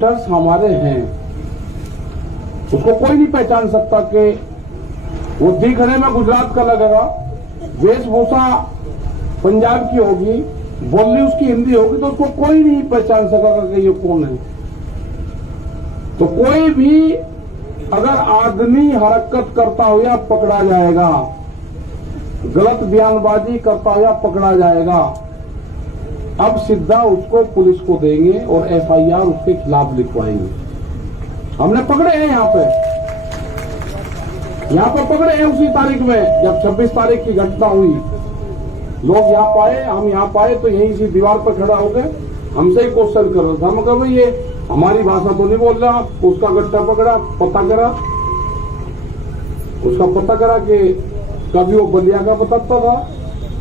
हमारे हैं, उसको कोई नहीं पहचान सकता कि वो दिखने में गुजरात का लगेगा, वेशभूषा पंजाब की होगी, बोली उसकी हिंदी होगी, तो उसको कोई नहीं पहचान सकेगा कि ये कौन है। तो कोई भी अगर आदमी हरकत करता हुआ पकड़ा जाएगा, गलत बयानबाजी करता हुआ पकड़ा जाएगा, अब सीधा उसको पुलिस को देंगे और एफआईआर उसके खिलाफ लिखवाएंगे। हमने पकड़े हैं यहाँ पे पकड़े हैं उसी तारीख में, जब 26 तारीख की घटना हुई। लोग यहाँ पाए, हम यहाँ पाए तो यहीं इसी दीवार पर खड़ा हो गए, हमसे ही क्वेश्चन कर रहा था। हम कहा भाई ये हमारी भाषा तो नहीं बोल रहा। उसका गट्टा पकड़ा, पता करा, उसका पता करा कि कभी वो बलिया का बताता था,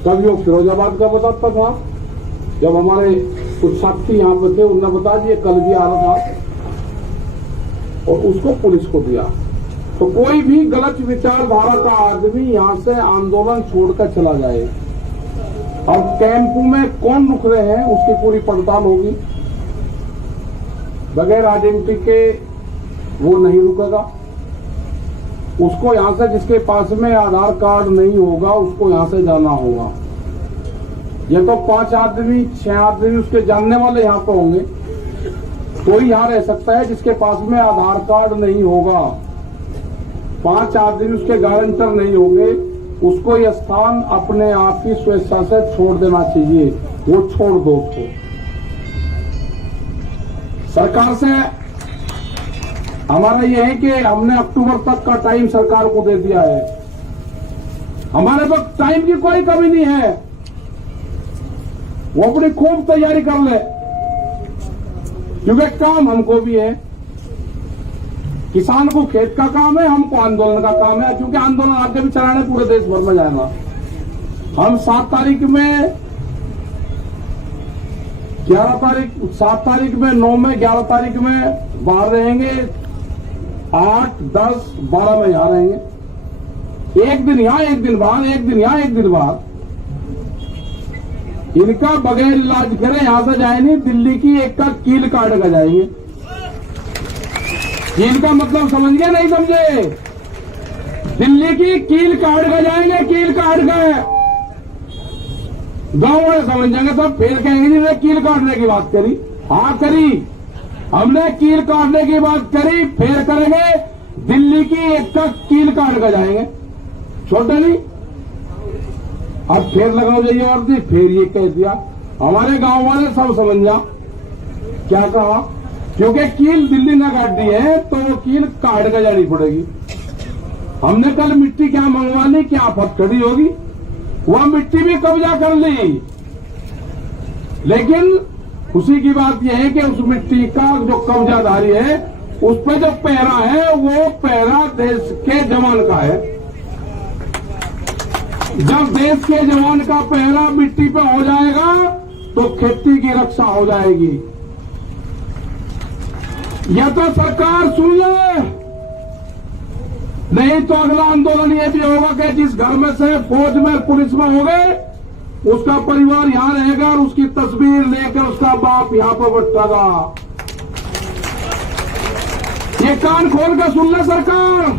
कभी वो फिरोजाबाद का बताता था। जब हमारे कुछ साथी यहाँ पे थे, उन्होंने बताया ये कल भी आ रहा था, और उसको पुलिस को दिया। तो कोई भी गलत विचारधारा का आदमी यहाँ से आंदोलन छोड़कर चला जाए, और कैंप में कौन रुक रहे हैं उसकी पूरी पड़ताल होगी। बगैर आइडेंटिटी के वो नहीं रुकेगा। उसको यहाँ से, जिसके पास में आधार कार्ड नहीं होगा, उसको यहाँ से जाना होगा। ये तो 5 आदमी 6 आदमी उसके जानने वाले यहाँ पे होंगे, कोई यहाँ रह सकता है जिसके पास में आधार कार्ड नहीं होगा। 5 आदमी उसके गारंटर नहीं होंगे, उसको यह स्थान अपने आप ही स्वेच्छा से छोड़ देना चाहिए। वो छोड़ दो उसको। सरकार से हमारा ये है कि हमने अक्टूबर तक का टाइम सरकार को दे दिया है। हमारे पास टाइम की कोई कमी नहीं है, वो अपनी खूब तैयारी कर ले, क्योंकि काम हमको भी है। किसान को खेत का काम है, हमको आंदोलन का काम है, क्योंकि आंदोलन आगे भी चलाने पूरे देश भर में जाएगा। हम 7 तारीख में 9 में 11 तारीख में बाहर रहेंगे, 8, 10, 12 में यहां रहेंगे। एक दिन यहां, एक दिन बाहर, एक दिन यहां, एक दिन बाहर। इनका बगैर इलाज करे यहां से जाए नहीं, दिल्ली की एक का कील काट कर जाएंगे। कील का मतलब समझ गए नहीं समझे? दिल्ली की कील काट कर जाएंगे, कील काट कर। गांव वाले समझ जाएंगे सब, फिर कहेंगे जी कील काटने की बात करी। हाँ करी, हमने कील काटने की बात करी, फिर करेंगे दिल्ली की एक का कील काट कर जाएंगे। छोटे नहीं, अब फिर लगाओ जाइए वर्दी, फिर ये कह दिया। हमारे गांव वाले सब समझ जा क्या कहा, क्योंकि कील दिल्ली ने काट दी है तो वो कील काट कर जानी पड़ेगी। हमने कल मिट्टी क्या मंगवा ली, क्या फटकड़ी होगी, वह मिट्टी भी कब्जा कर ली। लेकिन खुशी की बात यह है कि उस मिट्टी का जो कब्जाधारी है, उस पर जो पहरा है, वो पहरा देश के जवान का है। जब देश के जवान का पहरा मिट्टी पे हो जाएगा तो खेती की रक्षा हो जाएगी। यह तो सरकार सुन ले, नहीं तो अगला आंदोलन यह भी होगा कि जिस घर में से फौज में पुलिस में हो गए, उसका परिवार यहां रहेगा और उसकी तस्वीर लेकर उसका बाप यहां पर बैठेगा। ये कान खोल कर सुन ले सरकार,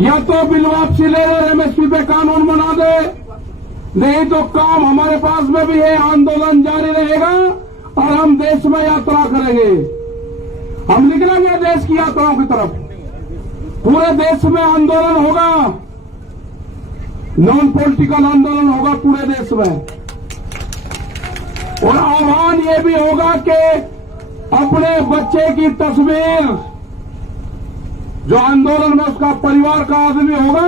या तो बिल वापसी ले ले, एमएसपी पे कानून बना दे, नहीं तो काम हमारे पास में भी है, आंदोलन जारी रहेगा और हम देश में यात्रा करेंगे। हम निकलेंगे देश की यात्राओं की तरफ, पूरे देश में आंदोलन होगा, नॉन पॉलिटिकल आंदोलन होगा पूरे देश में। और आह्वान ये भी होगा कि अपने बच्चे की तस्वीर, जो आंदोलन में उसका परिवार का आदमी होगा,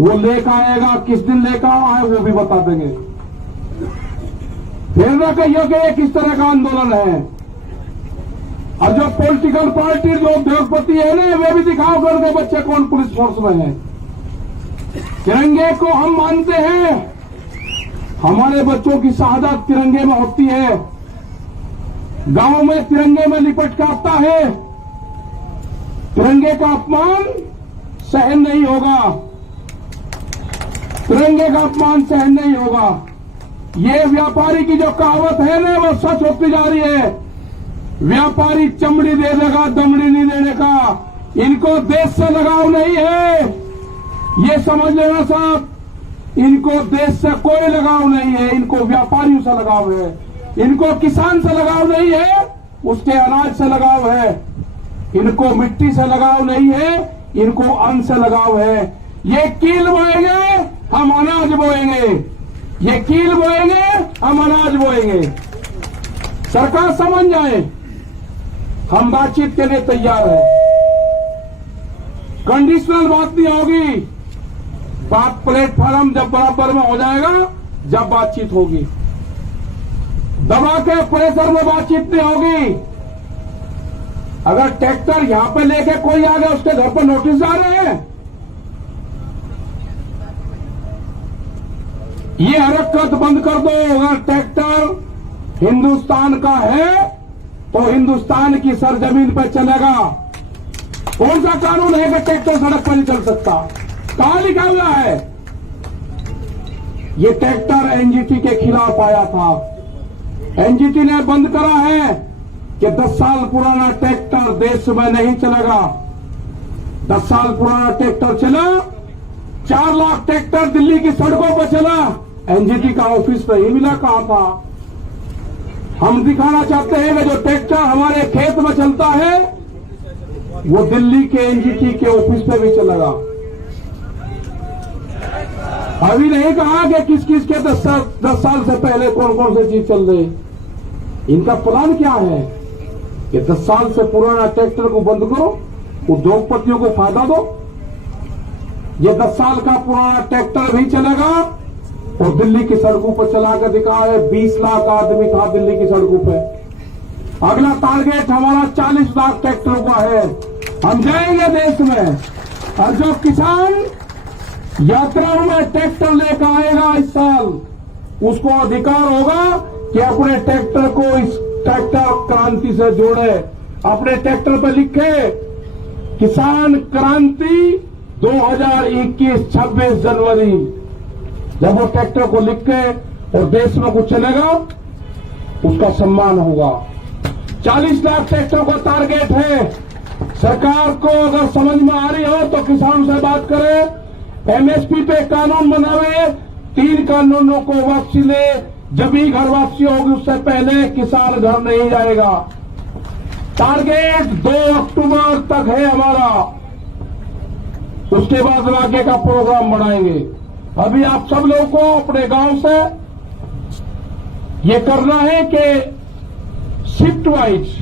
वो लेकर आएगा। किस दिन लेकर आए वो भी बता देंगे। फिर न कहिए कि ये किस तरह का आंदोलन है। और जो पॉलिटिकल पार्टी, जो उद्योगपति है ना, वे भी दिखाओ करके बच्चे कौन पुलिस फोर्स में है। तिरंगे को हम मानते हैं, हमारे बच्चों की शहादत तिरंगे में होती है। गांव में तिरंगे में लिपट कर आता है, तिरंगे का अपमान सहन नहीं होगा, तिरंगे का अपमान सहन नहीं होगा। ये व्यापारी की जो कहावत है ना वो सच होती जा रही है। व्यापारी चमड़ी दे देगा, दमड़ी नहीं देने का। इनको देश से लगाव नहीं है, ये समझ लेना साहब। इनको देश से कोई लगाव नहीं है, इनको व्यापारियों से लगाव है। इनको किसान से लगाव नहीं है, उसके अनाज से लगाव है। इनको मिट्टी से लगाव नहीं है, इनको अन्न से लगाव है। ये कील बोएंगे, हम अनाज बोएंगे। ये कील बोएंगे, हम अनाज बोएंगे। सरकार समझ जाए, हम बातचीत के लिए तैयार हैं। कंडीशनल बात नहीं होगी, बात प्लेटफॉर्म जब बराबर में हो जाएगा, जब बातचीत होगी। दबा के प्रेशर में बातचीत नहीं होगी। अगर ट्रैक्टर यहां पे लेके कोई आ गया, उसके घर पर नोटिस आ रहे हैं। ये हरकत बंद कर दो। अगर ट्रैक्टर हिंदुस्तान का है तो हिंदुस्तान की सरजमीन पर चलेगा। कौन सा कानून है कि ट्रैक्टर सड़क पर नहीं चल सकता? कहां लिखा हुआ है? ये ट्रैक्टर एनजीटी के खिलाफ आया था। एनजीटी ने बंद करा है कि 10 साल पुराना ट्रैक्टर देश में नहीं चलेगा। 10 साल पुराना ट्रैक्टर चला, 4 लाख ट्रैक्टर दिल्ली की सड़कों पर चला। एनजीटी का ऑफिस नहीं मिला, कहां था? हम दिखाना चाहते हैं कि जो ट्रैक्टर हमारे खेत में चलता है वो दिल्ली के एनजीटी के ऑफिस पे भी चलेगा। अभी नहीं कहा कि किस किस के 10 साल से पहले कौन कौन सी चीज चल रही। इनका प्लान क्या है कि 10 साल से पुराना ट्रैक्टर को बंद करो, उद्योगपतियों को फायदा दो। ये 10 साल का पुराना ट्रैक्टर भी चलेगा और दिल्ली की सड़कों पर चलाकर दिखा है। 20 लाख आदमी था दिल्ली की सड़कों पे। अगला टारगेट हमारा 40 लाख ट्रैक्टरों का है। हम जाएंगे देश में, और जो किसान यात्रा में ट्रैक्टर लेकर आएगा इस साल, उसको अधिकार होगा कि अपने ट्रैक्टर को इस ट्रैक्टर क्रांति से जोड़े। अपने ट्रैक्टर पर लिखे किसान क्रांति 2021 26 जनवरी। जब वो ट्रैक्टर को लिख के और देश में कुछ चलेगा, उसका सम्मान होगा। 40 लाख ट्रैक्टर का टारगेट है। सरकार को अगर समझ में आ रही हो तो किसानों से बात करें, एमएसपी पे कानून बनावे, 3 कानूनों को वापसी ले। जब भी घर वापसी होगी उससे पहले किसान घर नहीं जाएगा। टारगेट 2 अक्टूबर तक है हमारा, उसके बाद आगे का प्रोग्राम बढ़ाएंगे। अभी आप सब लोगों को अपने गांव से ये करना है कि शिफ्ट वाइज,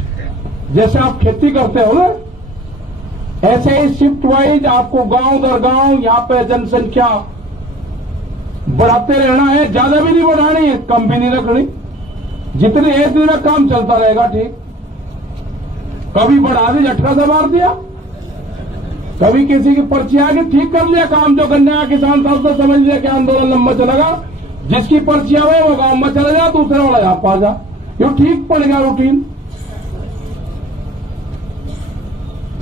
जैसे आप खेती करते हो ना, ऐसे ही शिफ्ट वाइज आपको गांव दर गांव यहां पे जनसंख्या बढ़ाते रहना है। ज्यादा भी नहीं बढ़ानी है, कम भी नहीं रखनी। जितने एक दिन में काम चलता रहेगा, ठीक। कभी बढ़ा दी, झटका से मार दिया। कभी किसी की पर्ची आ गई, ठीक कर लिया काम। जो गन्ना किसान साहब से समझ लिया कि आंदोलन लंबा चलेगा, जिसकी पर्ची आवे वो गांव में चला जा, दूसरे वाला यहां पा जा। ये ठीक पड़ गया रूटीन।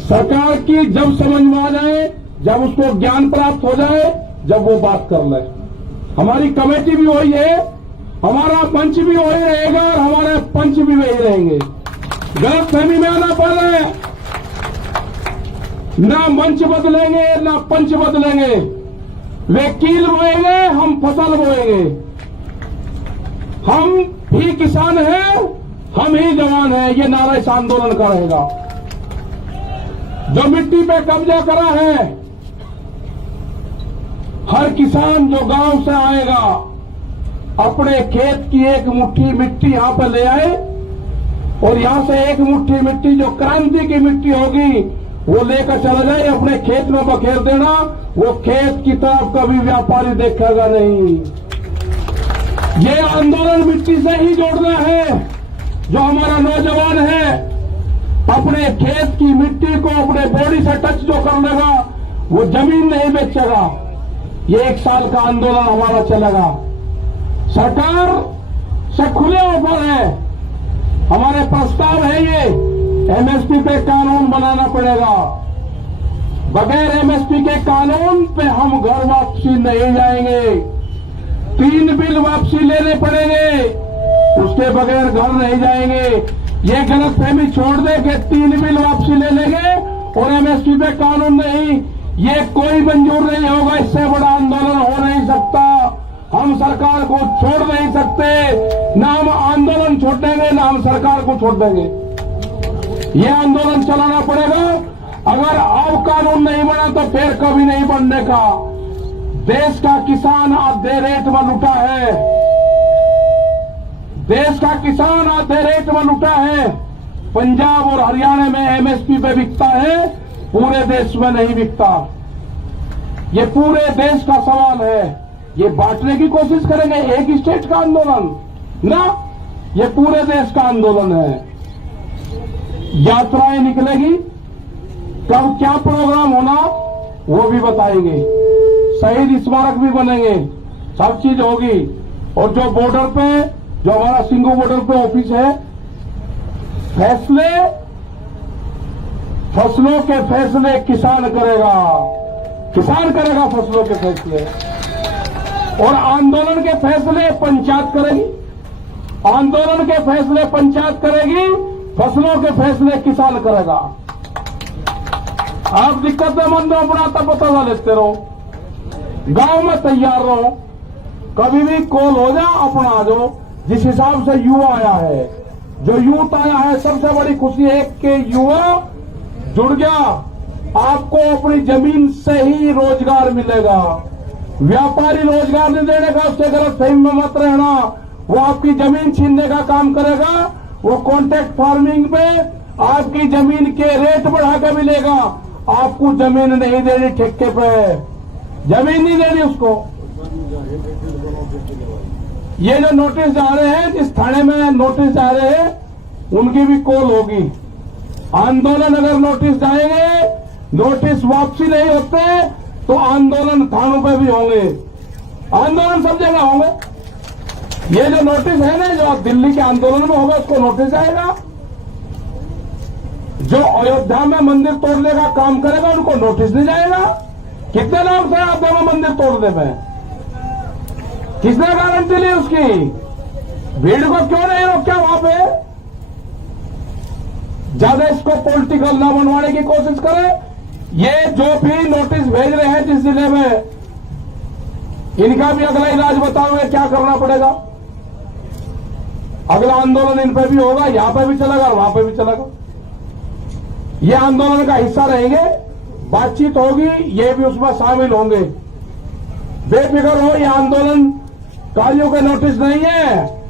सरकार की जब समझ में आ जाए, जब उसको ज्ञान प्राप्त हो जाए, जब वो बात कर ले। हमारी कमेटी भी वही है, हमारा मंच भी वही रहेगा और हमारे पंच भी वही रहेंगे। गलतफहमी में आना पड़ रहा है, ना मंच बदलेंगे ना पंच बदलेंगे। वे कील बोएंगे, हम फसल बोएंगे। हम ही किसान हैं, हम ही जवान हैं, ये नारा इस आंदोलन का रहेगा। जो मिट्टी पे कब्जा करा है, हर किसान जो गांव से आएगा अपने खेत की एक मुट्ठी मिट्टी यहां पर ले आए और यहां से एक मुट्ठी मिट्टी जो क्रांति की मिट्टी होगी वो लेकर चला जाए, अपने खेत में बखेर देना। वो खेत की तरफ कभी व्यापारी देखेगा नहीं। ये आंदोलन मिट्टी से ही जोड़ना है। जो हमारा नौजवान है अपने खेत की मिट्टी को अपने बॉडी से टच जो कर लेगा वो जमीन नहीं बेचेगा। ये 1 साल का आंदोलन हमारा चलेगा। सरकार से खुले ऑफर है, हमारे प्रस्ताव है ये। एमएसपी पे कानून बनाना पड़ेगा। बगैर एमएसपी के कानून पे हम घर वापसी नहीं जाएंगे। 3 बिल वापसी लेने पड़ेंगे, उसके बगैर घर नहीं जाएंगे। ये गलतफहमी छोड़ दे कि 3 बिल वापसी ले लेंगे और एमएसपी पे कानून नहीं, ये कोई मंजूर नहीं होगा। इससे बड़ा आंदोलन हो नहीं सकता। हम सरकार को छोड़ नहीं सकते, ना हम आंदोलन छोड़ देंगे ना हम सरकार को छोड़ देंगे। ये आंदोलन चलाना पड़ेगा। अगर अब कानून नहीं बना तो फिर कभी नहीं बनने का। देश का किसान आधे रेट में लुटा है, देश का किसान आधे रेट में लुटा है। पंजाब और हरियाणा में एमएसपी पे बिकता है, पूरे देश में नहीं बिकता। ये पूरे देश का सवाल है। ये बांटने की कोशिश करेंगे एक स्टेट का आंदोलन ना, ये पूरे देश का आंदोलन है। यात्राएं निकलेगी, कब क्या प्रोग्राम होना वो भी बताएंगे, शहीद स्मारक भी बनेंगे, सब चीज होगी। और जो बॉर्डर पे, जो हमारा सिंगू बॉर्डर पे ऑफिस है, फैसले, फसलों के फैसले किसान करेगा, किसान करेगा फसलों के फैसले। और आंदोलन के फैसले पंचायत करेगी, आंदोलन के फैसले पंचायत करेगी, फसलों के फैसले किसान करेगा। आप दिक्कत में मन रहो, अपना तब पता लेते रहो, गांव में तैयार रहो, कभी भी कॉल हो जा अपना आ जाओ। जिस हिसाब से युवा आया है, जो यूथ आया है, सबसे बड़ी खुशी है कि युवा जुड़ गया। आपको अपनी जमीन से ही रोजगार मिलेगा। व्यापारी रोजगार नहीं देने का, उससे गलतफहमी में मत रहना। वो आपकी जमीन छीनने का काम करेगा। वो कॉन्ट्रैक्ट फार्मिंग पे आपकी जमीन के रेट बढ़ा के मिलेगा। आपको जमीन नहीं देनी, ठेके पे जमीन नहीं देनी उसको। ये जो नोटिस जा रहे हैं, जिस थाने में नोटिस जा रहे हैं, उनकी भी कॉल होगी। आंदोलन अगर नोटिस जाएंगे, नोटिस वापसी नहीं होते तो आंदोलन थानों पे भी होंगे, आंदोलन सब जगह होंगे। ये जो नोटिस है ना, जो दिल्ली के आंदोलन में होगा, उसको नोटिस आएगा। जो अयोध्या में मंदिर तोड़ने का काम करेगा, उनको नोटिस नहीं जाएगा। कितने लोग थे अयोध्या में मंदिर तोड़ने में? किसने गारंटी ली उसकी? भीड़ को क्यों नहीं रोका वहां पे? ज्यादा इसको पॉलिटिकल न बनवाने की कोशिश करें। ये जो भी नोटिस भेज रहे हैं जिस जिले में, इनका भी अगला इलाज बताओगे क्या करना पड़ेगा। अगला आंदोलन इन पे भी होगा, यहां पे भी चलेगा और वहां पे भी चलेगा। ये आंदोलन का हिस्सा रहेंगे, बातचीत होगी, ये भी उसमें शामिल होंगे। बेफिक्र हो, ये आंदोलन कार्यों के नोटिस नहीं है,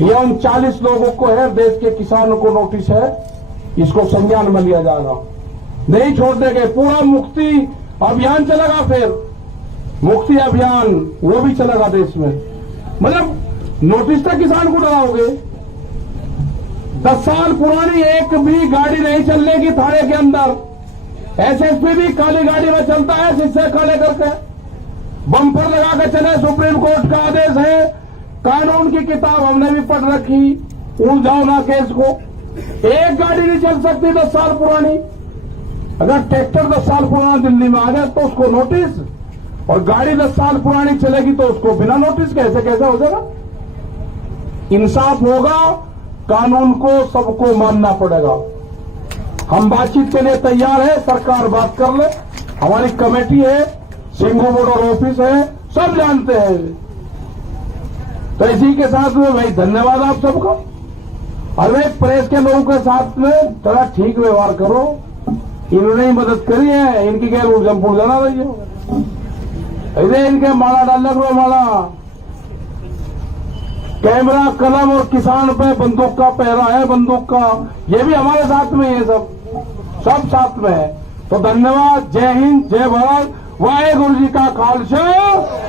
ये उन 40 लोगों को है, देश के किसानों को नोटिस है। इसको संज्ञान में लिया जाएगा, नहीं छोड़ देंगे। पूरा मुक्ति अभियान चलेगा, फिर मुक्ति अभियान वो भी चलेगा देश में। मतलब नोटिस तक किसान को डराओगे। 10 साल पुरानी एक भी गाड़ी नहीं चलने थाने के अंदर। एसएसपी भी काली गाड़ी में चलता है, शीशे काले करके बम्पर लगा के चले। सुप्रीम कोर्ट का आदेश है, कानून की किताब हमने भी पढ़ रखी, उलझाओ ना केस को। एक गाड़ी नहीं चल सकती 10 साल पुरानी। अगर ट्रैक्टर 10 साल पुराना दिल्ली में आ गया तो उसको नोटिस, और गाड़ी 10 साल पुरानी चलेगी तो उसको बिना नोटिस कैसे हो जाएगा? इंसाफ होगा, कानून को सबको मानना पड़ेगा। हम बातचीत के लिए तैयार है, सरकार बात कर ले। हमारी कमेटी है, सिंगू बॉर्डर ऑफिस है, सब जानते हैं। तो इसी के साथ में भाई धन्यवाद आप सबका। और भाई प्रेस के लोगों के साथ में थोड़ा ठीक व्यवहार करो। इन्होंने ही मदद करी है, इनकी क्या जमपुर जाना रही हो, इधर इनके माला डालने को माला। कैमरा, कलम और किसान पे बंदूक का पहरा है, बंदूक का। ये भी हमारे साथ में है, सब साथ में है। तो धन्यवाद। जय हिंद, जय भारत। वाहेगुरु जी का खालसा,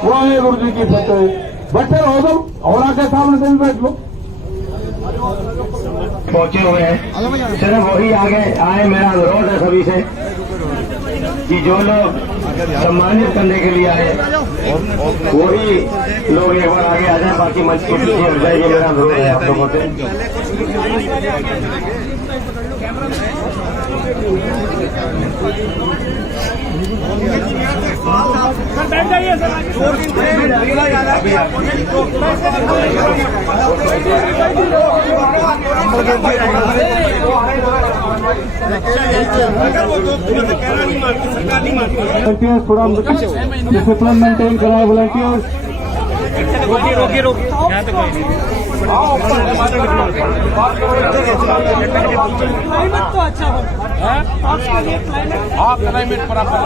वाहेगुरु जी की फतेह। बैठे रहो तुम, और आगे सामने से भी बैठ लो। पहुंचे हुए हैं, सिर्फ वही आगे आए। मेरा अनुरोध है सभी से कि जो लोग सम्मानित करने के लिए आए, वही लोग एक बार आगे आ जाए, बाकी मंच के पीछे हट जाइए, मेरा अनुरोध है आप लोगों से। बैठ जाइए सर। वॉलंटियर्स थोड़ा डिसिप्लिन मेंटेन कराए। वॉलंटियर्स रोकिए यहाँ तक कोई क्लाइमेट तो अच्छा हो। हाँ क्लाइमेट बराबर